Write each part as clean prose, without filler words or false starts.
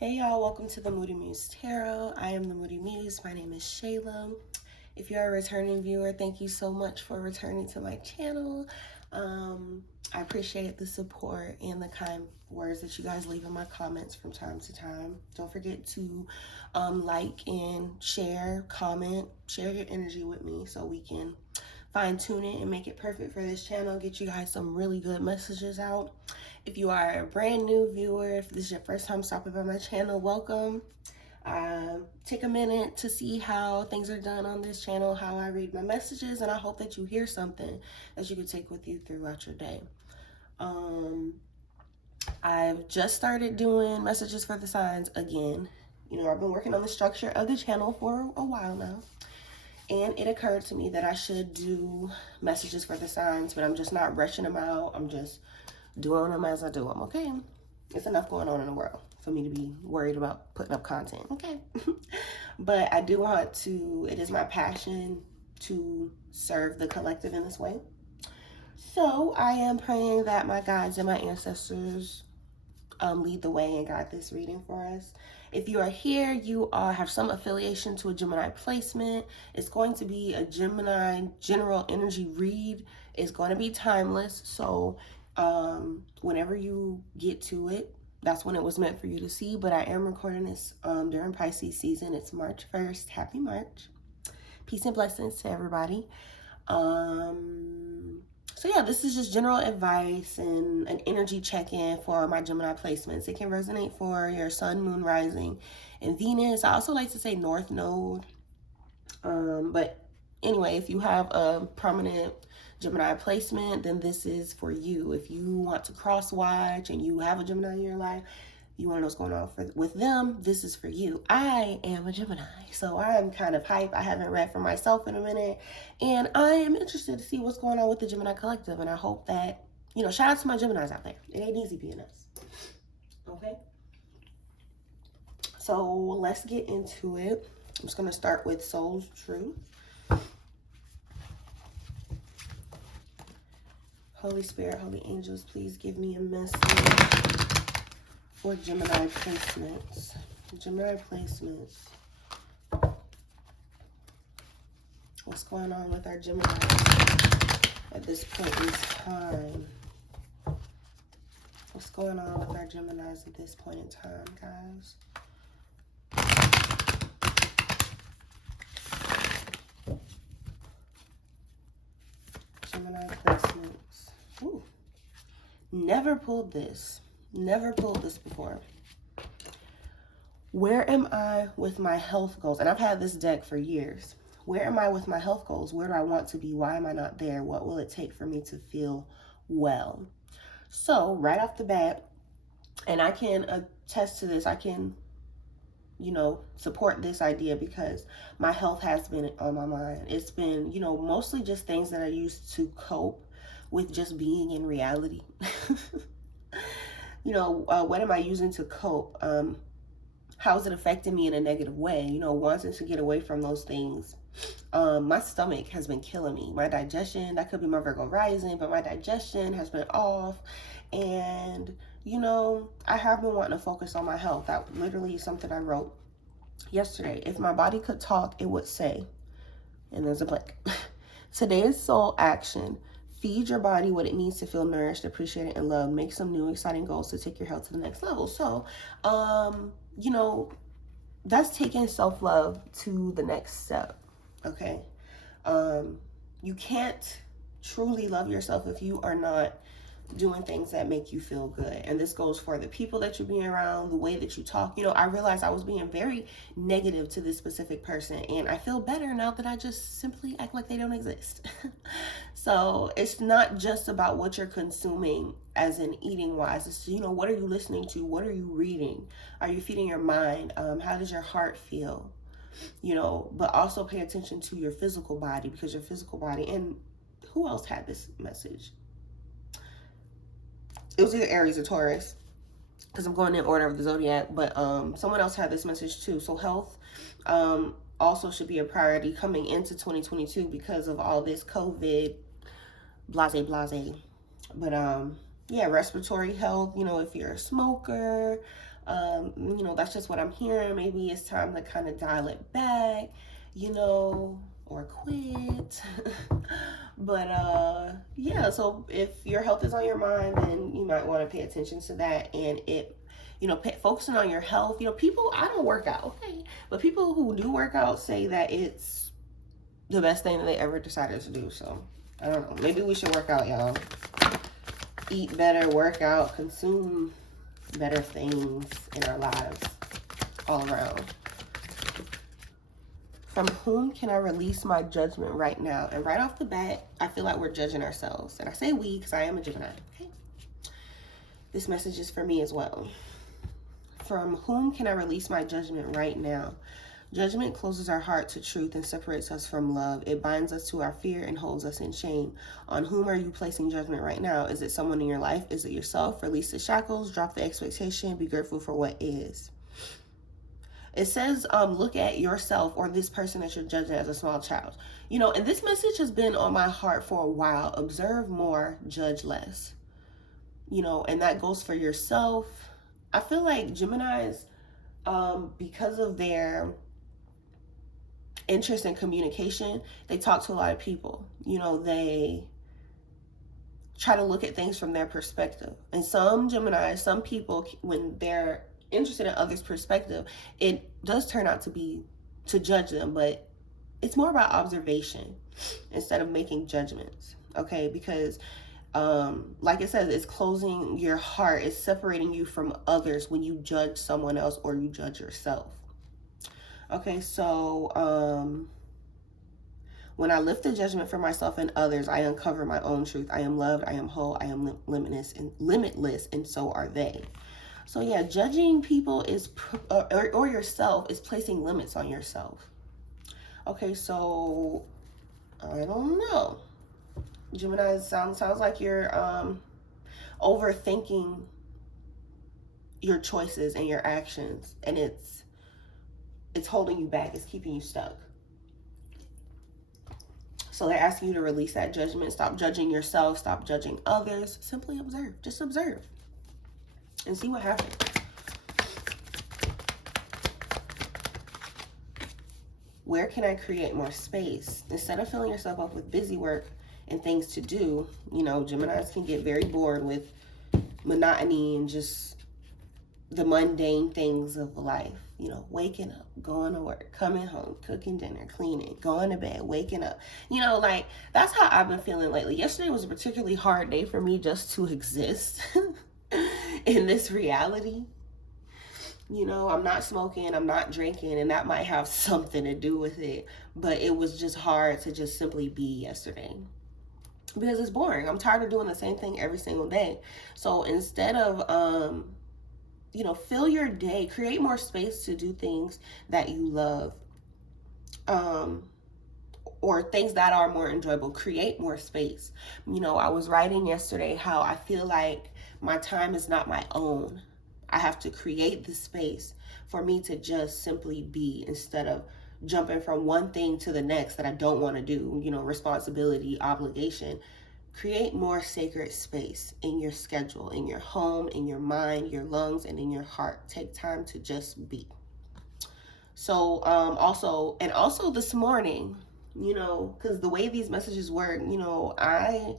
Hey y'all, welcome to the Moody Muse Tarot. I am the Moody Muse. My name is Shayla. If you're a returning viewer, thank you so much for returning to my channel. I appreciate the support and the kind words that you guys leave in my comments from time to time. Don't forget to like and share, comment, share your energy with me so we can fine tune it and make it perfect for this channel, get you guys some really good messages out. If you are a brand new viewer, if this is your first time stopping by my channel, welcome. Take a minute to see how things are done on this channel, how I read my messages, and I hope that you hear something that you can take with you throughout your day. I've just started doing messages for the signs again. You know, I've been working on the structure of the channel for a while now. And it occurred to me that I should do messages for the signs, but I'm just not rushing them out. I'm just doing them as I do them, okay? It's enough going on in the world for me to be worried about putting up content, okay? But I do want to, it is my passion to serve the collective in this way. So I am praying that my guides and my ancestors lead the way and guide this reading for us. If you are here, you have some affiliation to a Gemini placement. It's going to be a Gemini general energy read. It's going to be timeless. So whenever you get to it, that's when it was meant for you to see. But I am recording this during Pisces season. It's March 1st. Happy March. Peace and blessings to everybody. So yeah, this is just general advice and an energy check-in for my Gemini placements. It can resonate for your sun, moon, rising, and Venus. I also like to say North Node. But anyway, if you have a prominent Gemini placement, then this is for you. If you want to cross-watch and you have a Gemini in your life, you want to know what's going on with them, this is for you. I am a Gemini, so I am kind of hype. I haven't read for myself in a minute, and I am interested to see what's going on with the Gemini collective, and I hope that, you know, shout out to my Geminis out there. It ain't easy being us, okay? So let's get into it. I'm just going to start with Soul's Truth. Holy Spirit, Holy Angels, please give me a message for Gemini placements. Gemini placements. What's going on with our Gemini at this point in time? What's going on with our Geminis at this point in time, guys? Gemini placements. Ooh. Never pulled this. Never pulled this before. Where am I with my health goals? And I've had this deck for years. Where am I with my health goals? Where do I want to be? Why am I not there? What will it take for me to feel well? So right off the bat, and I can attest to this, I can, you know, support this idea because my health has been on my mind. It's been, you know, mostly just things that I used to cope with just being in reality. You know, what am I using to cope? How is it affecting me in a negative way? You know, wanting to get away from those things. My stomach has been killing me. My digestion, that could be my Virgo rising, but my digestion has been off. And, you know, I have been wanting to focus on my health. That literally is something I wrote yesterday. If my body could talk, it would say, and there's a blank. Today's soul action. Feed your body what it needs to feel nourished, appreciated, and loved. Make some new exciting goals to take your health to the next level. So, you know, that's taking self-love to the next step, okay? You can't truly love yourself if you are not doing things that make you feel good. And this goes for the people that you're being around, the way that you talk. You know, I realized I was being very negative to this specific person, and I feel better now that I just simply act like they don't exist. So it's not just about what you're consuming as in eating wise. It's, you know, what are you listening to? What are you reading? Are you feeding your mind? How does your heart feel? You know, but also pay attention to your physical body, because your physical body, and who else had this message? It was either Aries or Taurus, because I'm going in order of the zodiac, but someone else had this message too. So health also should be a priority coming into 2022 because of all this COVID blase. But Yeah, respiratory health, if you're a smoker, that's just what I'm hearing. Maybe it's time to kind of dial it back, or quit. But yeah, so if your health is on your mind, then you might want to pay attention to that. And focusing on your health. People, I don't work out, okay, but people who do work out say that it's the best thing that they ever decided to do. So I don't know. Maybe we should work out, y'all. Eat better, work out, consume better things in our lives all around. From whom can I release my judgment right now? And right off the bat, I feel like we're judging ourselves. And I say we because I am a Gemini. Okay. This message is for me as well. From whom can I release my judgment right now? Judgment closes our heart to truth and separates us from love. It binds us to our fear and holds us in shame. On whom are you placing judgment right now? Is it someone in your life? Is it yourself? Release the shackles, drop the expectation, be grateful for what is. It says, look at yourself or this person that you're judging as a small child. And this message has been on my heart for a while. Observe more, judge less. And that goes for yourself. I feel like Geminis, because of their interest in communication, they talk to a lot of people. They try to look at things from their perspective. And some Geminis, some people, when they're interested in others' perspective, it does turn out to judge them, but it's more about observation instead of making judgments. Okay, because like it says, it's closing your heart, it's separating you from others when you judge someone else or you judge yourself. Okay, so when I lift the judgment for myself and others, I uncover my own truth. I am loved, I am whole, I am limitless, and so are they. So yeah, judging people or yourself is placing limits on yourself. Okay, so I don't know. Gemini, sounds like you're overthinking your choices and your actions, and it's holding you back. It's keeping you stuck. So they're asking you to release that judgment. Stop judging yourself. Stop judging others. Simply observe. Just observe and see what happens. Where can I create more space? Instead of filling yourself up with busy work and things to do, Geminis can get very bored with monotony and just the mundane things of life. Waking up, going to work, coming home, cooking dinner, cleaning, going to bed, waking up. That's how I've been feeling lately. Yesterday was a particularly hard day for me just to exist in this reality. I'm not smoking, I'm not drinking, and that might have something to do with it. But it was just hard to just simply be yesterday. Because it's boring. I'm tired of doing the same thing every single day. So instead of fill your day, create more space to do things that you love, or things that are more enjoyable. Create more space. I was writing yesterday how I feel like my time is not my own. I have to create the space for me to just simply be, instead of jumping from one thing to the next that I don't want to do, responsibility, obligation. Create more sacred space in your schedule, in your home, in your mind, your lungs, and in your heart. Take time to just be. So also this morning, because the way these messages work, I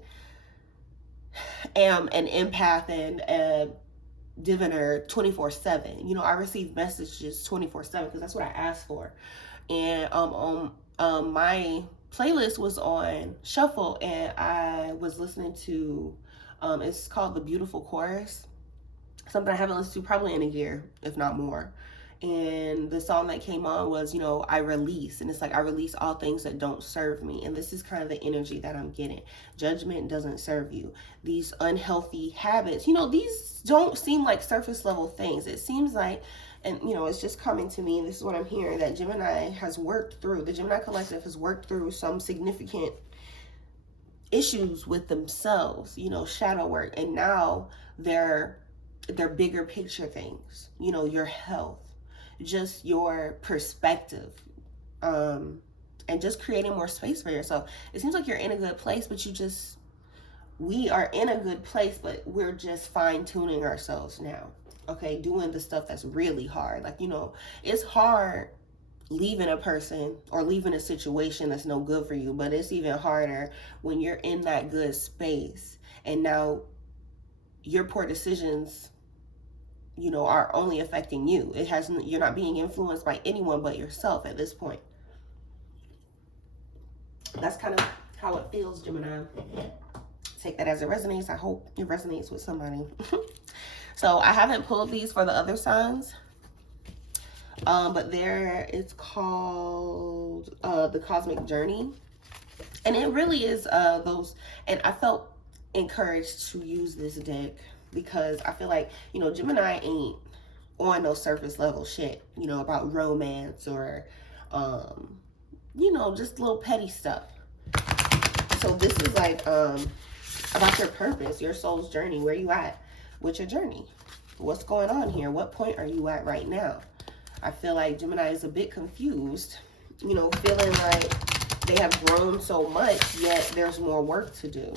am an empath and a diviner 24/7. I receive messages 24/7 because that's what I asked for. And my playlist was on shuffle, and I was listening to it's called The Beautiful Chorus, something I haven't listened to probably in a year, if not more. And the song that came on was, I release. And it's like, I release all things that don't serve me. And this is kind of the energy that I'm getting. Judgment doesn't serve you. These unhealthy habits, these don't seem like surface level things. It seems like, and it's just coming to me, this is what I'm hearing, that Gemini has worked through, the Gemini Collective has worked through some significant issues with themselves, shadow work. And now they're bigger picture things, your health, just your perspective, and just creating more space for yourself. It seems like you're in a good place, but you just we are in a good place, but we're just fine-tuning ourselves now. Okay, doing the stuff that's really hard. Like, it's hard leaving a person or leaving a situation that's no good for you, but it's even harder when you're in that good space and now your poor decisions, are only affecting you. You're not being influenced by anyone but yourself at this point. That's kind of how it feels, Gemini. Take that as it resonates. I hope it resonates with somebody. So I haven't pulled these for the other signs. But there it's called the Cosmic Journey. And it really is those, and I felt encouraged to use this deck because I feel like, Gemini ain't on no surface level shit, about romance or, just little petty stuff. So this is like about your purpose, your soul's journey. Where you at with your journey? What's going on here? What point are you at right now? I feel like Gemini is a bit confused, feeling like they have grown so much, yet there's more work to do.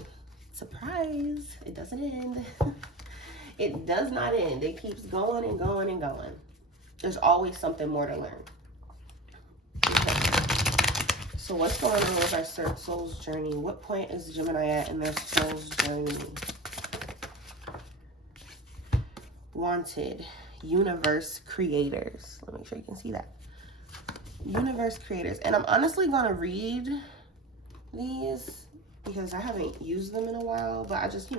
Surprise, it doesn't end. It does not end. It keeps going and going and going. There's always something more to learn. Okay. So what's going on with our soul's journey? What point is Gemini at in their soul's journey? Wanted. Universe creators. Let me make sure you can see that. Universe creators. And I'm honestly going to read these because I haven't used them in a while, but I just,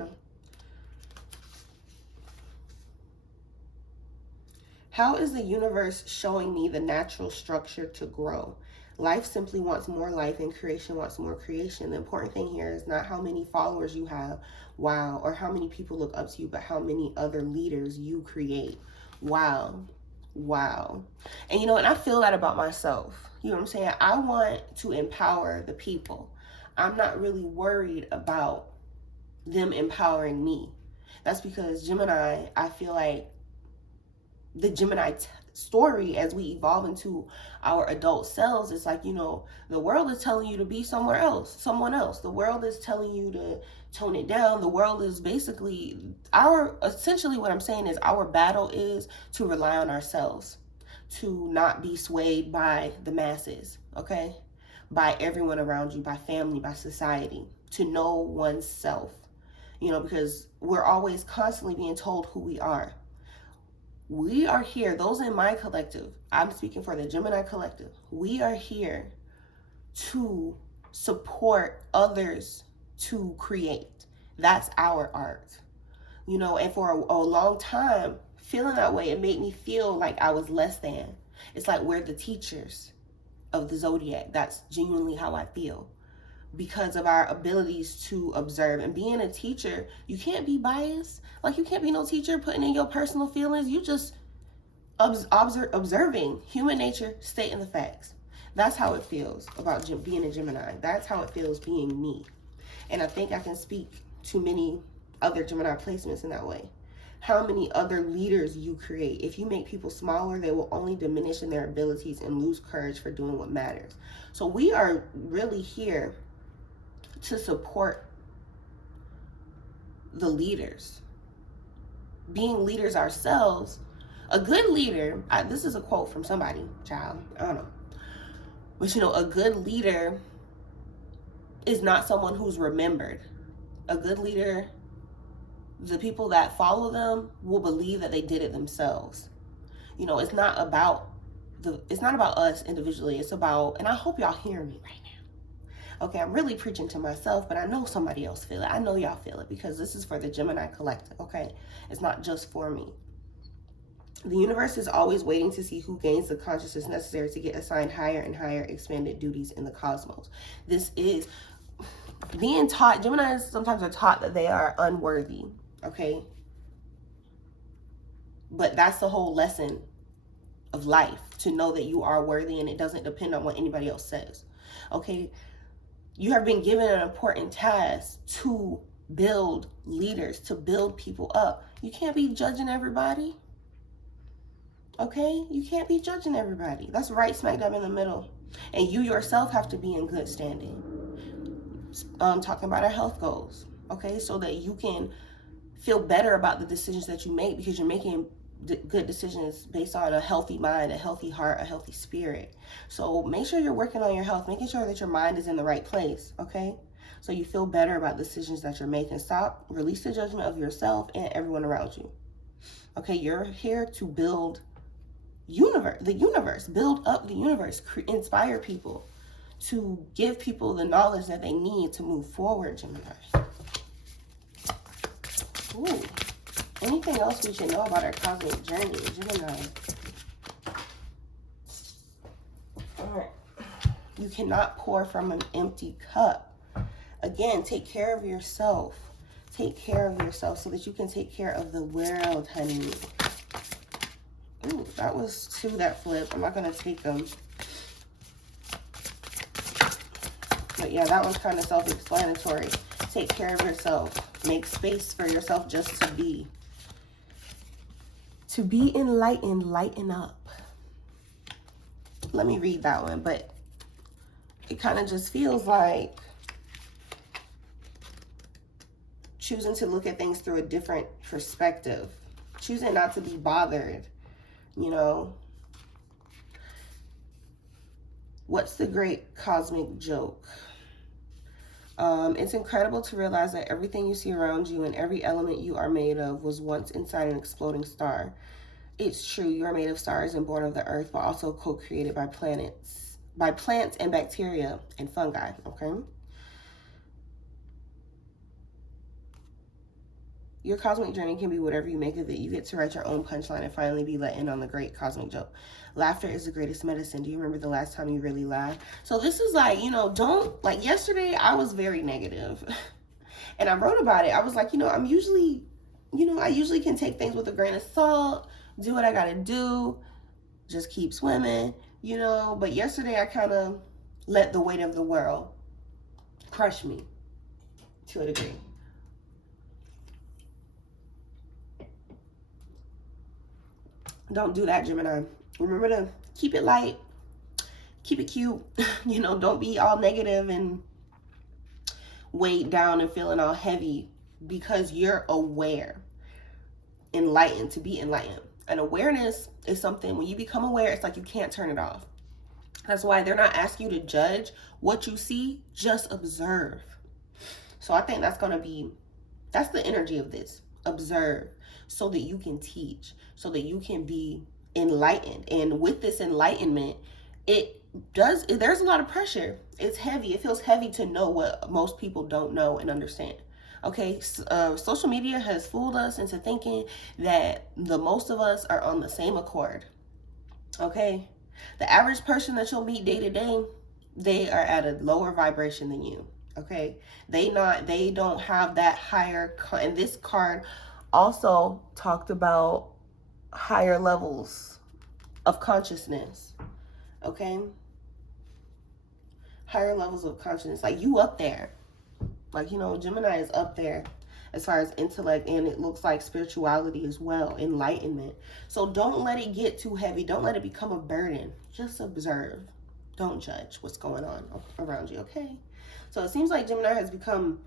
How is the universe showing me the natural structure to grow? Life simply wants more life and creation wants more creation. The important thing here is not how many followers you have, wow, or how many people look up to you, but how many other leaders you create. Wow. Wow. And and I feel that about myself. You know what I'm saying? I want to empower the people. I'm not really worried about them empowering me. That's because Gemini, I feel like the Gemini story as we evolve into our adult selves, it's like, the world is telling you to be someone else. The world is telling you to tone it down. The world is basically essentially what I'm saying is our battle is to rely on ourselves, to not be swayed by the masses, okay? By everyone around you, by family, by society, to know oneself, because we're always constantly being told who we are. We are here, those in my collective, I'm speaking for the Gemini collective, we are here to support others to create. That's our art. And for a long time, feeling that way, it made me feel like I was less than. It's like we're the teachers of the zodiac. That's genuinely how I feel. Because of our abilities to observe. And being a teacher, you can't be biased. Like, you can't be no teacher putting in your personal feelings. You just observing human nature, stating the facts. That's how it feels about being a Gemini. That's how it feels being me. And I think I can speak to many other Gemini placements in that way. How many other leaders you create. If you make people smaller, they will only diminish in their abilities and lose courage for doing what matters. So we are really here to support the leaders. Being leaders ourselves. A good leader, this is a quote from somebody, child, I don't know. But a good leader is not someone who's remembered. A good leader, the people that follow them will believe that they did it themselves. It's not about us individually. It's about, and I hope y'all hear me right now. Okay, I'm really preaching to myself, but I know somebody else feel it. I know y'all feel it because this is for the Gemini collective, okay? It's not just for me. The universe is always waiting to see who gains the consciousness necessary to get assigned higher and higher expanded duties in the cosmos. This is being taught. Geminis sometimes are taught that they are unworthy, okay? But that's the whole lesson of life, to know that you are worthy and it doesn't depend on what anybody else says, okay? You have been given an important task to build leaders, to build people up. You can't be judging everybody. Okay? You can't be judging everybody. That's right smack dab in the middle. And you yourself have to be in good standing. Talking about our health goals. okay? So that you can feel better about the decisions that you make, because you're making good decisions based on a healthy mind, a healthy heart, a healthy spirit. So make sure you're working on your health, making sure that your mind is in the right place, okay? So you feel better about decisions that you're making. Stop, release the judgment of yourself and everyone around you. Okay, you're here to build the universe, build up the universe, inspire people, to give people the knowledge that they need to move forward, Gemini. Ooh. Anything else we should know about our cosmic journey, Gemini? Alright. You cannot pour from an empty cup. Again, take care of yourself. Take care of yourself so that you can take care of the world, honey. Ooh, that was two that flip. I'm not going to take them. But yeah, that one's kind of self-explanatory. Take care of yourself. Make space for yourself just to be. To be enlightened, lighten up. Let me read that one, but it kind of just feels like choosing to look at things through a different perspective. Choosing not to be bothered, you know. What's the great cosmic joke? It's incredible to realize that everything you see around you and every element you are made of was once inside an exploding star. It's true, you are made of stars and born of the earth, but also co-created by plants and bacteria and fungi, okay? Your cosmic journey can be whatever you make of it. You get to write your own punchline and finally be let in on the great cosmic joke. Laughter is the greatest medicine. Do you remember the last time you really laughed? So this is like, you know, don't, like yesterday I was very negative. And I wrote about it. I was like, you know, I'm usually, you know, I usually can take things with a grain of salt, do what I gotta do, just keep swimming, you know. But yesterday I kind of let the weight of the world crush me to a degree. Don't do that, Gemini. Remember to keep it light, keep it cute. You know, don't be all negative and weighed down and feeling all heavy, because you're aware. Enlightened, to be enlightened. And awareness is something, when you become aware, it's like you can't turn it off. That's why they're not asking you to judge what you see, just observe. So I think that's the energy of this. Observe, so that you can teach, so that you can be enlightened. And with this enlightenment, there's a lot of pressure. It's heavy. It feels heavy to know what most people don't know and understand. Okay, social media has fooled us into thinking that the most of us are on the same accord. Okay, the average person that you'll meet day to day, they are at a lower vibration than you. Okay, they don't have that higher. And this card also talked about higher levels of consciousness. Okay, higher levels of consciousness, like you up there. Like, you know, Gemini is up there as far as intellect, and it looks like spirituality as well, enlightenment. So don't let it get too heavy. Don't let it become a burden. Just observe. Don't judge what's going on around you, okay? So it seems like Gemini has become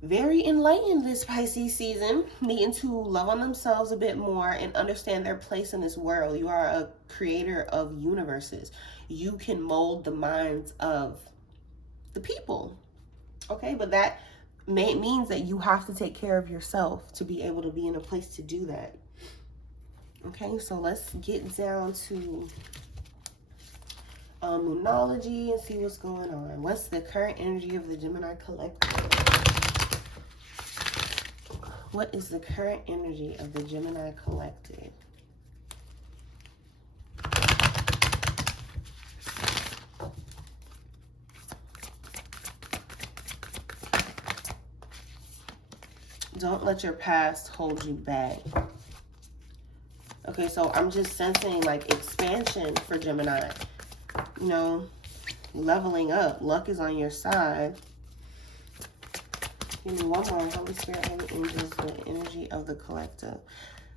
very enlightened this Pisces season, needing to love on themselves a bit more and understand their place in this world. You are a creator of universes. You can mold the minds of the people. Okay, but that means that you have to take care of yourself to be able to be in a place to do that. Okay, so let's get down to Moonology and see what's going on. What's the current energy of the Gemini Collective? What is the current energy of the Gemini Collective? Don't let your past hold you back. Okay, so I'm just sensing like expansion for Gemini. You know, leveling up. Luck is on your side. Give me one more. Holy Spirit, Holy Angels, the energy of the collective.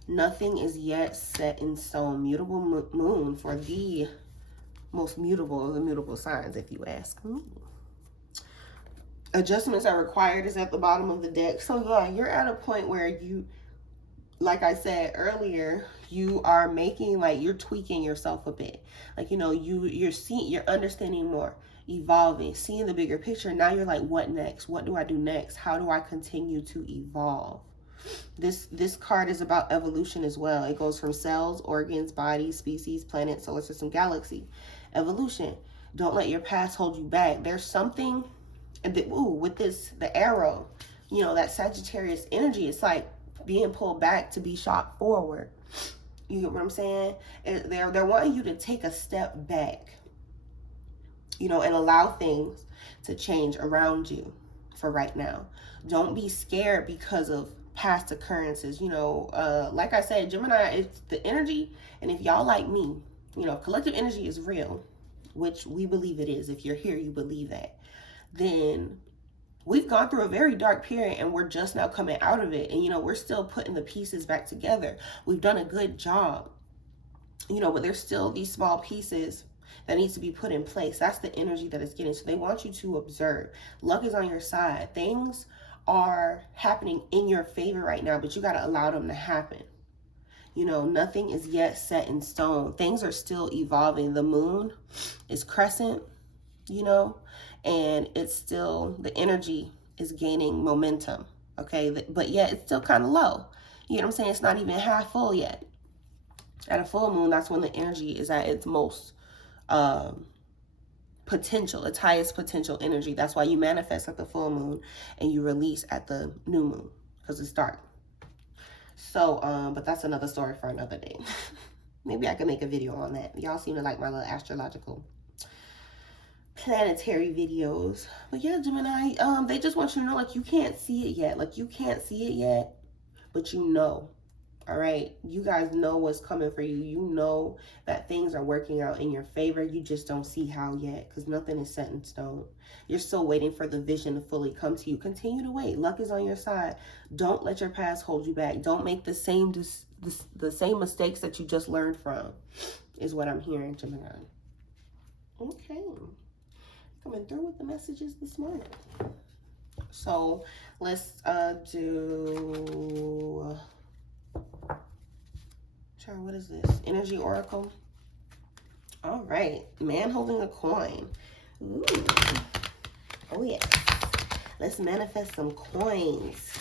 Nothing is yet set in stone. Mutable moon for the most mutable of the mutable signs, if you ask me. Adjustments are required is at the bottom of the deck. So yeah, you're at a point where you, like I said earlier, you are making, like, you're tweaking yourself a bit. Like, you know, you're seeing, you're understanding more, evolving, seeing the bigger picture. Now you're like, what next? What do I do next? How do I continue to evolve? This card is about evolution as well. It goes from cells, organs, bodies, species, planet, solar system, galaxy. Evolution. Don't let your past hold you back. There's something, with this, the arrow, you know, that Sagittarius energy, it's like being pulled back to be shot forward. You get what I'm saying? They're wanting you to take a step back, you know, and allow things to change around you for right now. Don't be scared because of past occurrences. You know, like I said, Gemini, it's the energy. And if y'all like me, you know, collective energy is real, which we believe it is. If you're here, you believe that. Then we've gone through a very dark period and we're just now coming out of it. And, you know, we're still putting the pieces back together. We've done a good job, you know, but there's still these small pieces that needs to be put in place. That's the energy that it's getting. So they want you to observe. Luck is on your side. Things are happening in your favor right now, but you got to allow them to happen. You know, nothing is yet set in stone. Things are still evolving. The moon is crescent, you know, and it's still, the energy is gaining momentum, okay? But yet it's still kind of low. You know what I'm saying? It's not even half full yet. At a full moon, that's when the energy is at its most potential, its highest potential energy. That's why you manifest at the full moon and you release at the new moon, because it's dark. So, but that's another story for another day. Maybe I could make a video on that. Y'all seem to like my little astrological planetary videos. But yeah, Gemini, they just want you to know, like, you can't see it yet. Like, you can't see it yet, but you know. All right, you guys know what's coming for you. You know that things are working out in your favor. You just don't see how yet, because nothing is set in stone. You're still waiting for the vision to fully come to you. Continue to wait. Luck is on your side. Don't let your past hold you back. Don't make the same mistakes that you just learned from, is what I'm hearing, Gemini. Okay, coming through with the messages this morning. So let's do... What is this? Energy Oracle. All right. Man holding a coin. Ooh. Oh, yes. Let's manifest some coins.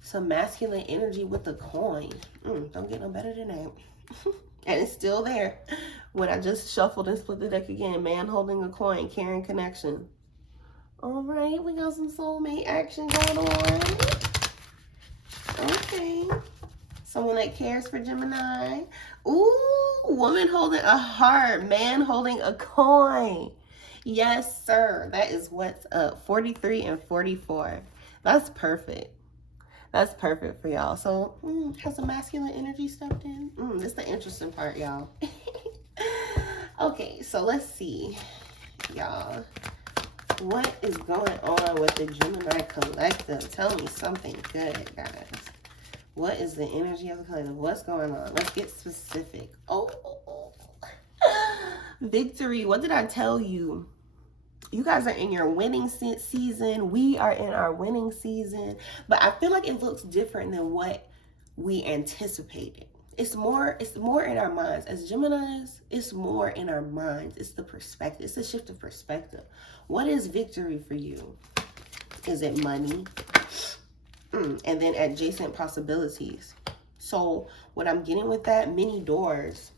Some masculine energy with the coin. Don't get no better than that. And it's still there. When I just shuffled and split the deck again. Man holding a coin. Caring connection. All right. We got some soulmate action going on. Okay. Someone that cares for Gemini. Ooh, woman holding a heart. Man holding a coin. Yes, sir. That is what's up. 43 and 44. That's perfect. That's perfect for y'all. So, has the masculine energy stepped in? This is the interesting part, y'all. Okay, so let's see, y'all. What is going on with the Gemini collective? Tell me something good, guys. What is the energy of the collective? What's going on? Let's get specific. Oh, victory. What did I tell you? You guys are in your winning season. We are in our winning season. But I feel like it looks different than what we anticipated. It's more in our minds. As Geminis, it's more in our minds. It's the perspective. It's a shift of perspective. What is victory for you? Is it money? And then adjacent possibilities. So what I'm getting with that, many doors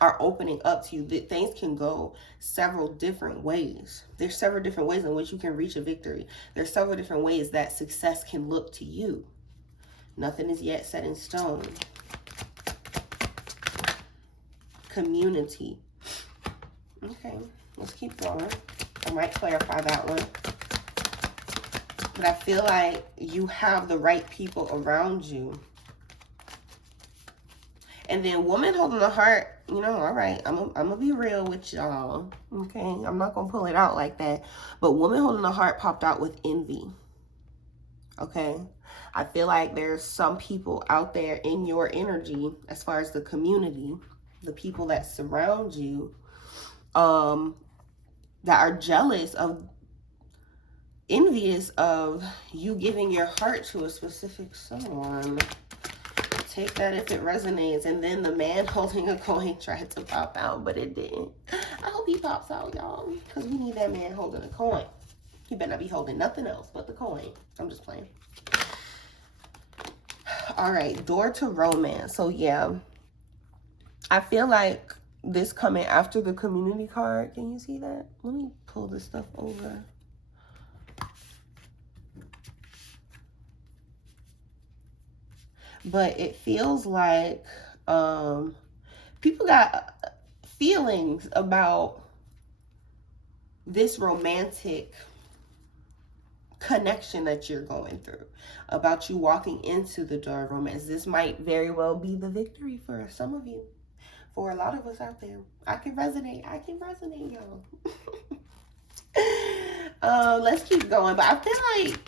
are opening up to you. That things can go several different ways. There's several different ways in which you can reach a victory. There's several different ways that success can look to you. Nothing is yet set in stone. Community. Okay, let's keep going. I might clarify that one. But I feel like you have the right people around you. And then woman holding the heart, you know, all right, I'm gonna be real with y'all. Okay, I'm not gonna pull it out like that. But woman holding the heart popped out with envy. Okay, I feel like there's some people out there in your energy, as far as the community, the people that surround you, that are jealous of, envious of you giving your heart to a specific someone. Take that if it resonates. And then the man holding a coin tried to pop out, but it didn't. I hope he pops out, y'all, because we need that man holding a coin. He better not be holding nothing else but the coin. I'm just playing. All right, door to romance. So yeah, I feel like this coming after the community card. Can you see that? Let me pull this stuff over. But it feels like people got feelings about this romantic connection that you're going through, about you walking into the door of romance. This might very well be the victory for some of you. For a lot of us out there, I can resonate, y'all. Let's keep going. But I feel like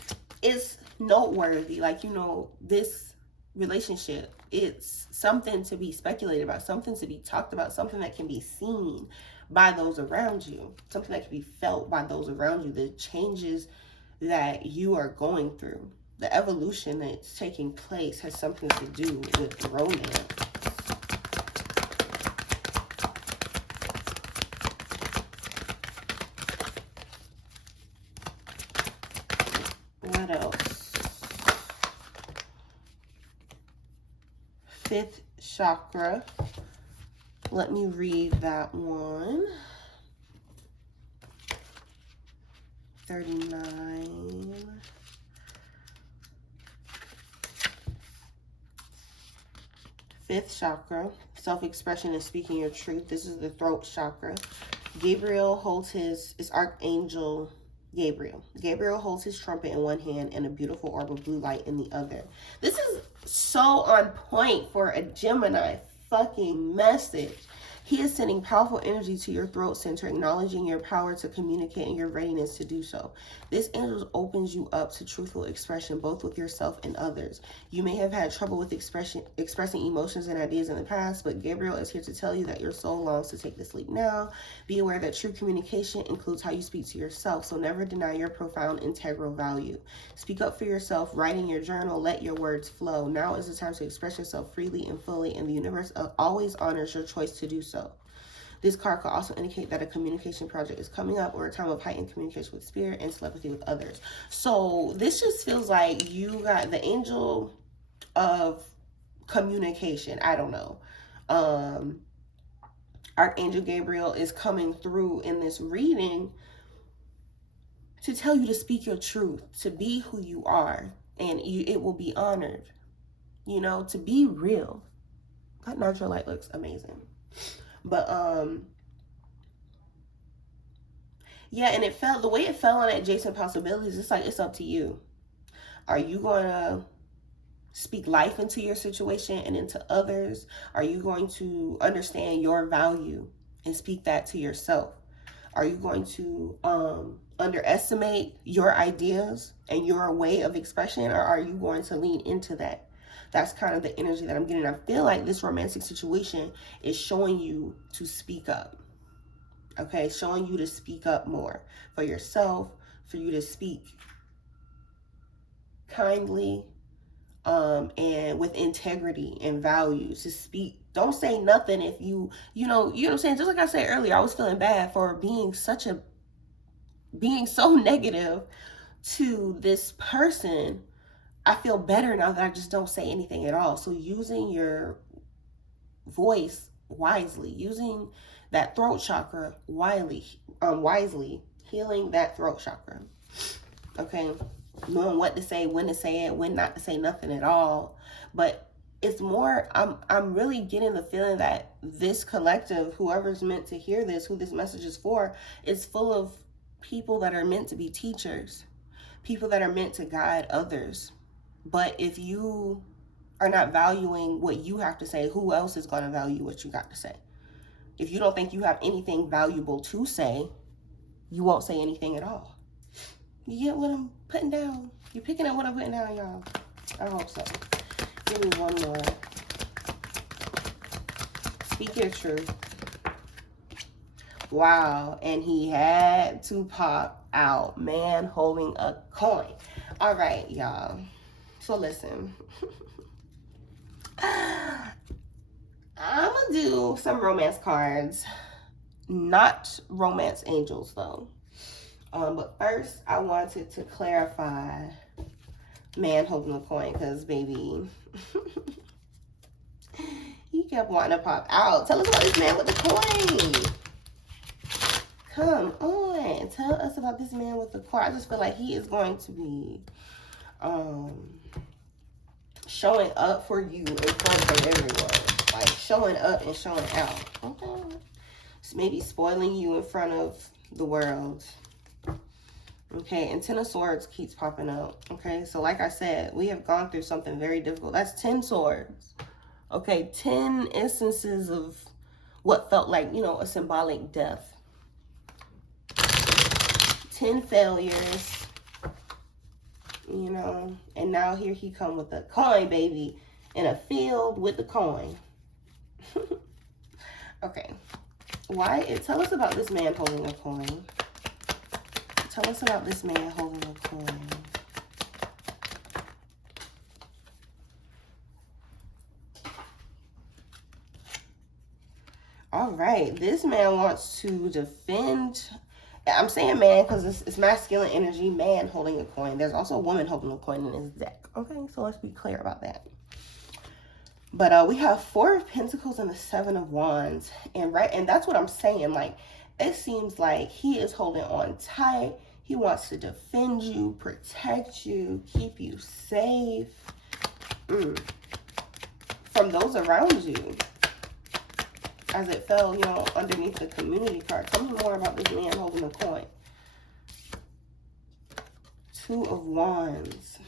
it's noteworthy. Like, you know, this relationship, it's something to be speculated about, something to be talked about, something that can be seen by those around you, something that can be felt by those around you. The changes that you are going through, the evolution that's taking place, has something to do with romance. What else? Fifth chakra. Let me read that one. 39. Fifth chakra, self-expression and speaking your truth. This is the throat chakra. Gabriel holds it's Archangel Gabriel. Gabriel holds his trumpet in one hand and a beautiful orb of blue light in the other. This is so on point for a Gemini fucking message. He is sending powerful energy to your throat center, acknowledging your power to communicate and your readiness to do so. This angel opens you up to truthful expression, both with yourself and others. You may have had trouble with expressing emotions and ideas in the past, but Gabriel is here to tell you that your soul longs to take this leap now. Be aware that true communication includes how you speak to yourself, so never deny your profound integral value. Speak up for yourself, write in your journal, let your words flow. Now is the time to express yourself freely and fully, and the universe always honors your choice to do so. This card could also indicate that a communication project is coming up, or a time of heightened communication with spirit and telepathy with others. So this just feels like you got the angel of communication. I don't know. Archangel Gabriel is coming through in this reading to tell you to speak your truth, to be who you are, and it will be honored. You know, to be real. That natural light looks amazing. But yeah, and it felt, the way it fell on adjacent possibilities, it's like, it's up to you. Are you going to speak life into your situation and into others? Are you going to understand your value and speak that to yourself? Are you going to underestimate your ideas and your way of expression, or are you going to lean into that? That's kind of the energy that I'm getting. I feel like this romantic situation is showing you to speak up. Okay, showing you to speak up more for yourself, for you to speak kindly and with integrity and values, to speak. Don't say nothing if you know what I'm saying? Just like I said earlier, I was feeling bad for being so negative to this person. I feel better now that I just don't say anything at all. So using your voice wisely, using that throat chakra wisely, healing that throat chakra. Okay, knowing what to say, when to say it, when not to say nothing at all. But it's more, I'm really getting the feeling that this collective, whoever's meant to hear this, who this message is for, is full of people that are meant to be teachers, people that are meant to guide others. But if you are not valuing what you have to say, who else is going to value what you got to say? If you don't think you have anything valuable to say, you won't say anything at all. You get what I'm putting down? You picking up what I'm putting down, y'all? I hope so. Give me one more. Speak your truth. Wow. And he had to pop out. Man holding a coin. All right, y'all. So listen. I'm going to do some romance cards. Not romance angels, though. But first, I wanted to clarify man holding a coin, because, baby, he kept wanting to pop out. Tell us about this man with the coin. Come on. Tell us about this man with the coin. I just feel like he is going to be showing up for you in front of everyone. Like, showing up and showing out. Okay. So maybe spoiling you in front of the world. Okay, and 10 of Swords keeps popping up. Okay, so like I said, we have gone through something very difficult. That's 10 swords. Okay, 10 instances of what felt like, you know, a symbolic death. 10 failures. You know, and now here he come with a coin, baby, in a field with the coin. Okay, tell us about this man holding a coin. Tell us about this man holding a coin. All right, this man wants to defend. I'm saying man because it's masculine energy, man holding a coin. There's also a woman holding a coin in his deck. Okay, so let's be clear about that. But we have 4 of Pentacles and the 7 of Wands. And that's what I'm saying. Like, it seems like he is holding on tight. He wants to defend you, protect you, keep you safe from those around you. As it fell, you know, underneath the community card. Tell me more about this man holding a coin. 2 of Wands.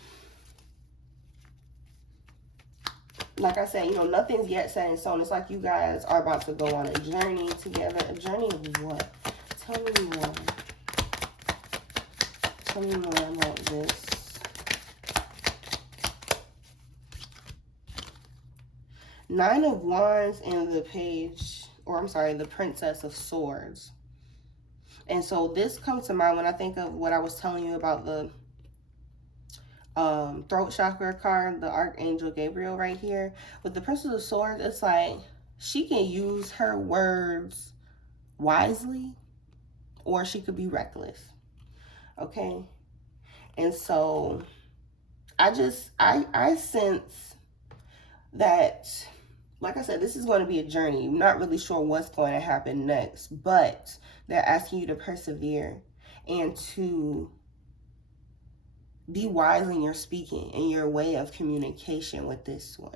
Like I said, you know, nothing's yet set in stone. It's like you guys are about to go on a journey together. A journey of what? Tell me more. Tell me more about this. Nine of Wands and the Page, or I'm sorry, the Princess of Swords. And so this comes to mind when I think of what I was telling you about the throat chakra card, the Archangel Gabriel right here. With the Princess of Swords, it's like she can use her words wisely or she could be reckless. Okay? And so I sense that, like I said, this is going to be a journey. I'm not really sure what's going to happen next, but they're asking you to persevere and to be wise in your speaking and your way of communication with this one.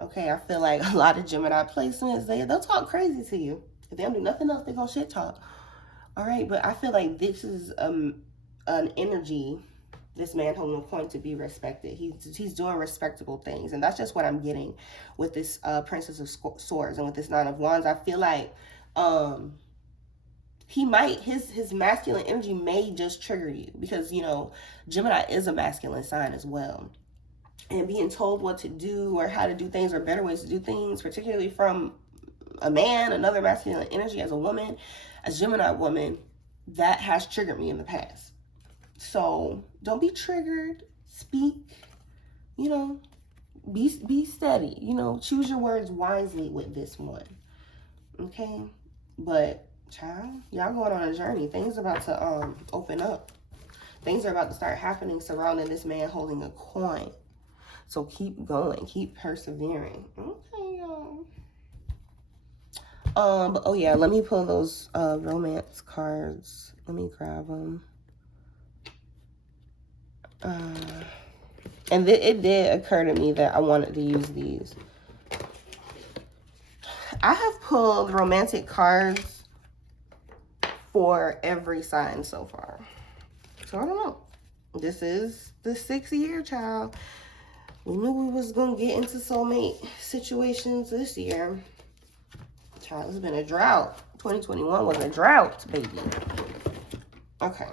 Okay, I feel like a lot of Gemini placements, they'll talk crazy to you. If they don't do nothing else, they're going to shit talk. All right, but I feel like this is an energy, this man holding a coin, to be respected. He's doing respectable things, and that's just what I'm getting with this Princess of Swords and with this Nine of Wands. I feel like he might, his masculine energy may just trigger you because, you know, Gemini is a masculine sign as well. And being told what to do or how to do things or better ways to do things, particularly from a man, another masculine energy, as a woman, as Gemini woman, that has triggered me in the past. So don't be triggered. Speak, you know, be steady, you know, choose your words wisely with this one. Okay, but child, y'all going on a journey. Things are about to open up. Things are about to start happening surrounding this man holding a coin. So keep going, keep persevering. Okay, y'all. But oh yeah, let me pull those romance cards. Let me grab them. And it did occur to me that I wanted to use these. I have pulled romantic cards for every sign so far. So I don't know. This is the 6th year, child. We knew we was going to get into soulmate situations this year. Child, it's been a drought. 2021 was a drought, baby. Okay.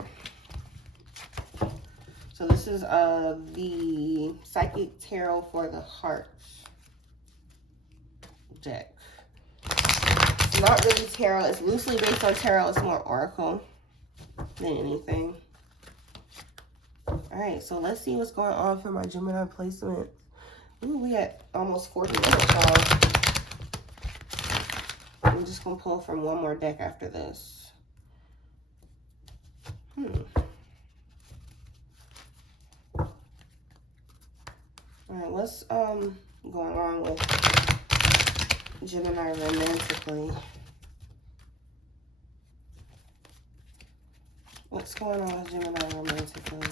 So this is the Psychic Tarot for the Heart deck. not really tarot. It's loosely based on tarot. It's more oracle than anything. All right, so let's see what's going on for my Gemini placement. Ooh, we at almost 40 minutes, y'all. I'm just going to pull from one more deck after this. All right, what's going on with Gemini romantically? What's going on with Gemini romantically?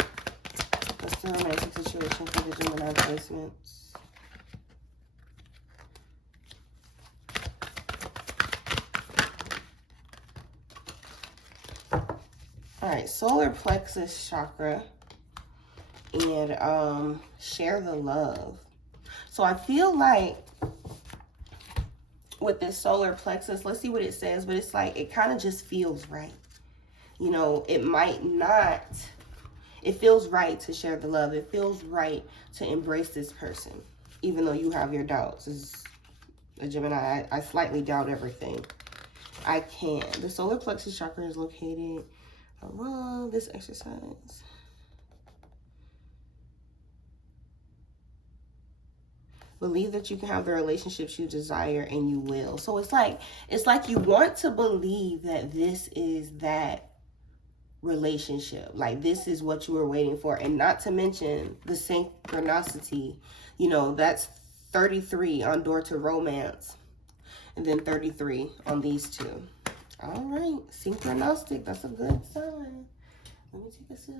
What's the romantic situation for the Gemini placements? All right, solar plexus chakra and share the love. So I feel like with this solar plexus, let's see what it says, but it's like it kind of just feels right. You know, it might not, it feels right to share the love. It feels right to embrace this person, even though you have your doubts. As a Gemini, I slightly doubt everything. I can. The solar plexus chakra is located around this exercise. Believe that you can have the relationships you desire, and you will. So it's like you want to believe that this is that relationship. Like this is what you were waiting for. And not to mention the synchronicity. You know, that's 33 on Door to Romance. And then 33 on these two. All right. Synchronistic. That's a good sign. Let me take a sip.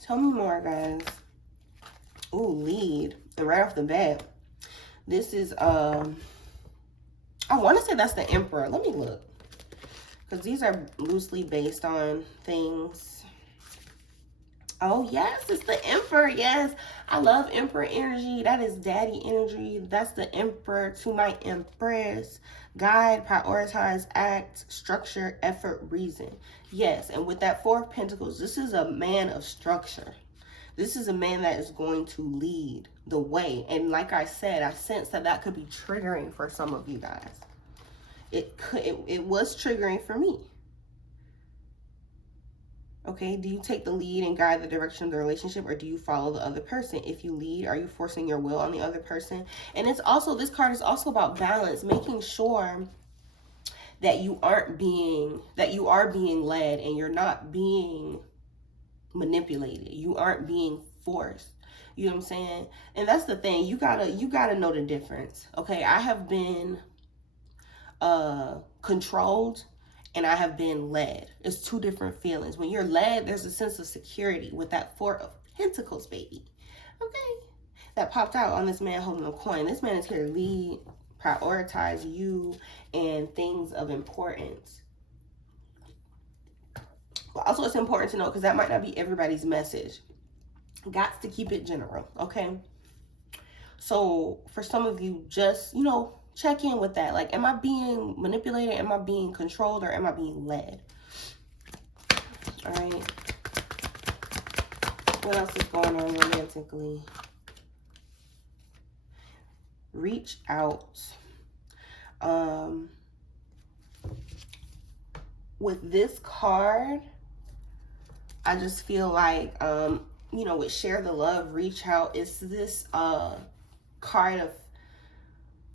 Tell me more, guys. Ooh, lead. And right off the bat, this is, I want to say that's the Emperor. Let me look. Because these are loosely based on things. Oh, yes, it's the Emperor. Yes, I love Emperor energy. That is daddy energy. That's the Emperor to my Empress. Guide, prioritize, act, structure, effort, reason. Yes, and with that Four of Pentacles, this is a man of structure. This is a man that is going to lead the way. And like I said, I sense that that could be triggering for some of you guys. It was triggering for me. Okay, do you take the lead and guide the direction of the relationship, or do you follow the other person? If you lead, are you forcing your will on the other person? And it's also, this card is also about balance, making sure that you are being led and you're not being manipulated. You aren't being forced. You know what I'm saying? And that's the thing. You gotta know the difference. Okay, I have been controlled and I have been led. It's two different feelings. When you're led, there's a sense of security with that Four of Pentacles, baby. Okay, that popped out on this man holding a coin. This man is here to lead, prioritize you and things of importance. But also it's important to know, because that might not be everybody's message. Got to keep it general, okay? So for some of you, just, you know, check in with that. Like, am I being manipulated? Am I being controlled? Or am I being led? All right. What else is going on romantically? Reach out. With this card, I just feel like, you know, with share the love, reach out, it's this card of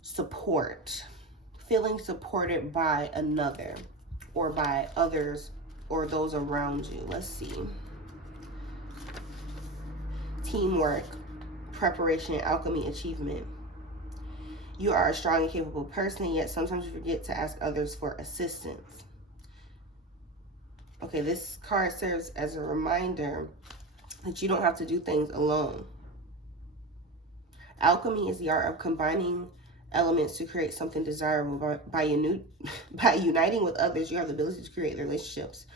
support, feeling supported by another or by others or those around you. Let's see. Teamwork, preparation, alchemy, achievement. You are a strong and capable person, yet sometimes you forget to ask others for assistance. Okay, this card serves as a reminder that you don't have to do things alone. Alchemy is the art of combining elements to create something desirable. By uniting with others, you have the ability to create the relationships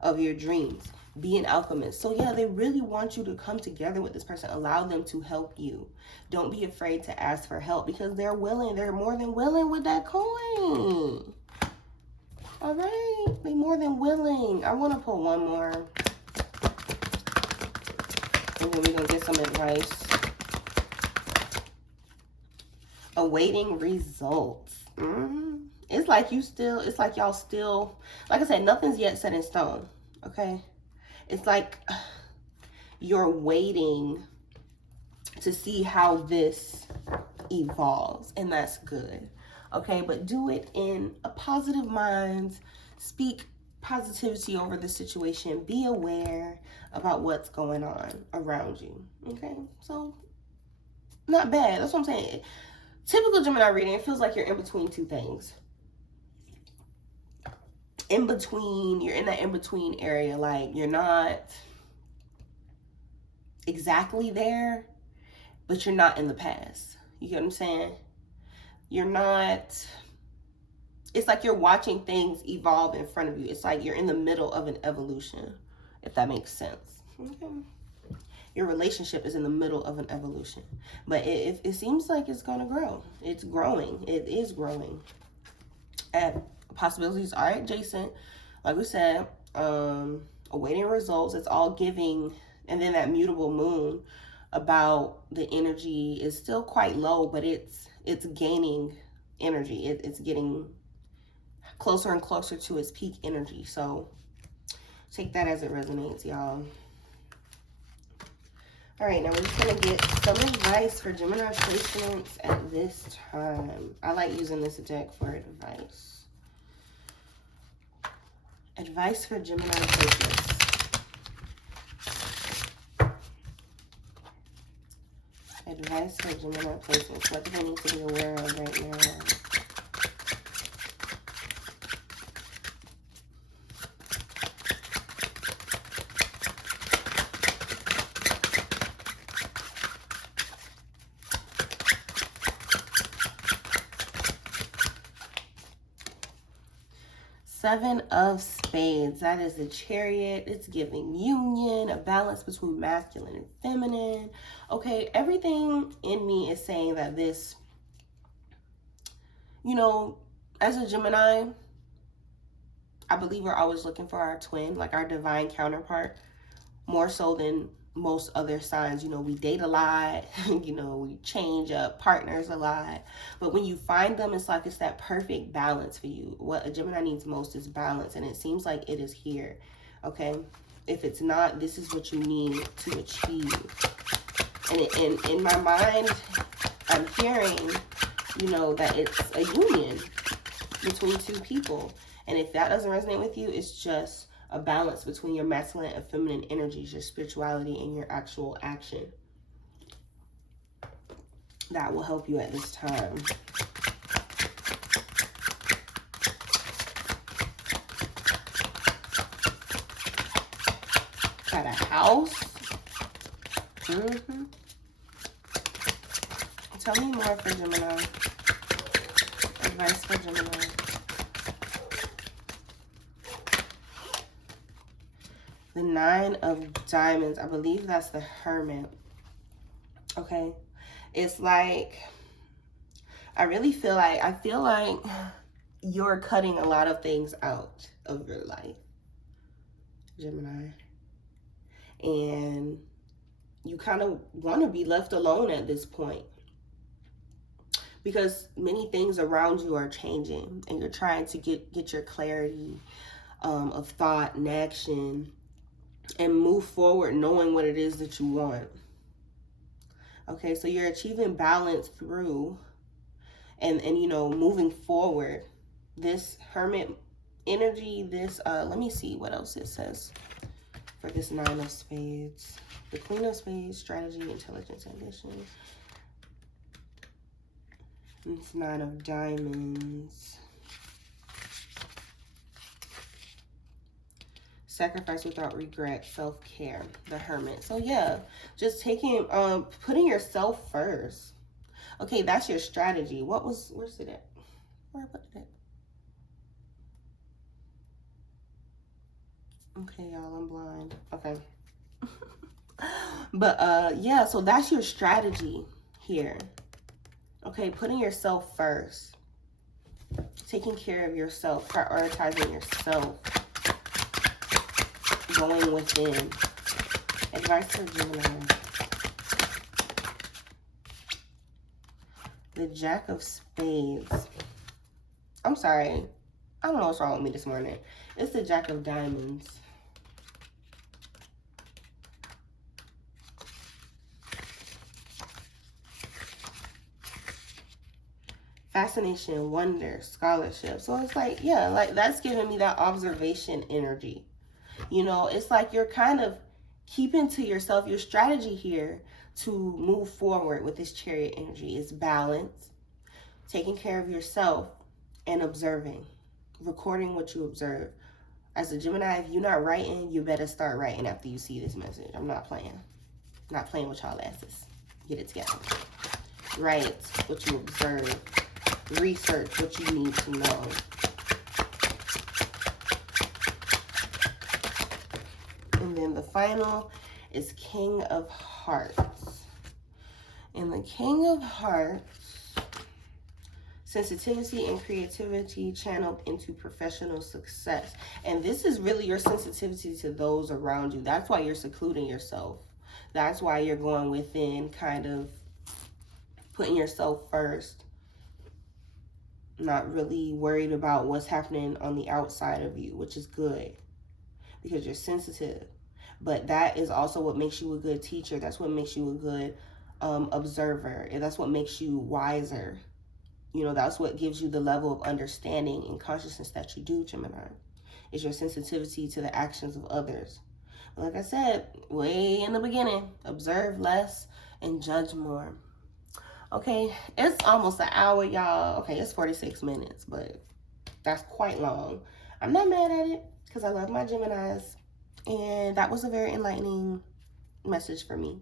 of your dreams. Be an alchemist. So yeah, they really want you to come together with this person. Allow them to help you. Don't be afraid to ask for help, because they're willing. They're more than willing with that coin. All right, they're more than willing. I want to pull one more, and then we're gonna get some advice. Awaiting results. It's like y'all still, like I said, nothing's yet set in stone. Okay. It's like you're waiting to see how this evolves, and that's good. Okay, but do it in a positive mind. Speak positivity over the situation. Be aware about what's going on around you. Okay, so not bad. That's what I'm saying. Typical Gemini reading, it feels like you're in between two things. In between, you're in that in between area. Like, you're not exactly there, but you're not in the past. You get what I'm saying? You're not, it's like you're watching things evolve in front of you. It's like you're in the middle of an evolution, if that makes sense. Okay. Your relationship is in the middle of an evolution, but it seems like it's going to grow. It's growing. It is growing. And possibilities are adjacent. Like we said, awaiting results. It's all giving. And then that mutable moon, about the energy is still quite low, but it's gaining energy. It's getting closer and closer to its peak energy. So take that as it resonates, y'all. All right, now we're just going to get some advice for Gemini placements at this time. I like using this deck for advice. Advice for Gemini placements. Advice for Gemini placements. What do they need to be aware of right now? Seven of Spades. That is the Chariot. It's giving union, a balance between masculine and feminine. Okay, everything in me is saying that this, you know, as a Gemini, I believe we're always looking for our twin, like our divine counterpart, more so than most other signs. You know, we date a lot, you know, we change up partners a lot, but when you find them, it's like it's that perfect balance for you. What a Gemini needs most is balance, and it seems like it is here. Okay, if it's not, this is what you need to achieve. And in my mind, I'm hearing, you know, that it's a union between two people, and if that doesn't resonate with you, it's just a balance between your masculine and feminine energies, your spirituality, and your actual action. That will help you at this time. Got a house. Tell me more for Gemini. Advice for Gemini. The Nine of Diamonds. I believe that's the Hermit. Okay. It's like, I feel like you're cutting a lot of things out of your life, Gemini. And you kind of want to be left alone at this point, because many things around you are changing, and you're trying to get your clarity of thought and action, and move forward knowing what it is that you want. Okay, so you're achieving balance through and you know, moving forward. This Hermit energy, this let me see what else it says for this Nine of Spades. The Queen of Spades, strategy, intelligence, ambition. And this Nine of Diamonds. Sacrifice without regret, self-care, the Hermit. So yeah, just taking, putting yourself first. Okay, that's your strategy. Where's it at? Where I put it at? Okay, y'all, I'm blind. Okay. But yeah, so that's your strategy here. Okay, putting yourself first. Taking care of yourself, prioritizing yourself. Going within. Advice for Gemini. The Jack of Spades. I'm sorry. I don't know what's wrong with me this morning. It's the Jack of Diamonds. Fascination, wonder, scholarship. So it's like, yeah, like that's giving me that observation energy. You know, it's like you're kind of keeping to yourself. Your strategy here to move forward with this Chariot energy is balance, taking care of yourself, and observing, recording what you observe. As a Gemini, if you're not writing, you better start writing after you see this message. I'm not playing. Not playing with y'all asses. Get it together. Write what you observe. Research what you need to know. And then the final is King of Hearts. And the King of Hearts, sensitivity and creativity channeled into professional success. And this is really your sensitivity to those around you. That's why you're secluding yourself. That's why you're going within, kind of putting yourself first. Not really worried about what's happening on the outside of you, which is good because you're sensitive. But that is also what makes you a good teacher. That's what makes you a good observer. And that's what makes you wiser. You know, that's what gives you the level of understanding and consciousness that you do, Gemini. Is your sensitivity to the actions of others. But like I said, way in the beginning, observe less and judge more. Okay, it's almost an hour, y'all. Okay, it's 46 minutes, but that's quite long. I'm not mad at it because I love my Geminis. And that was a very enlightening message for me.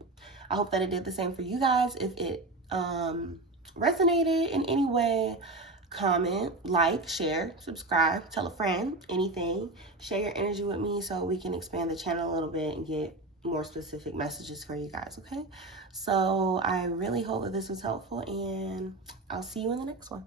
I hope that it did the same for you guys. If it resonated in any way, comment, like, share, subscribe, tell a friend, anything. Share your energy with me so we can expand the channel a little bit and get more specific messages for you guys, okay? So I really hope that this was helpful, and I'll see you in the next one.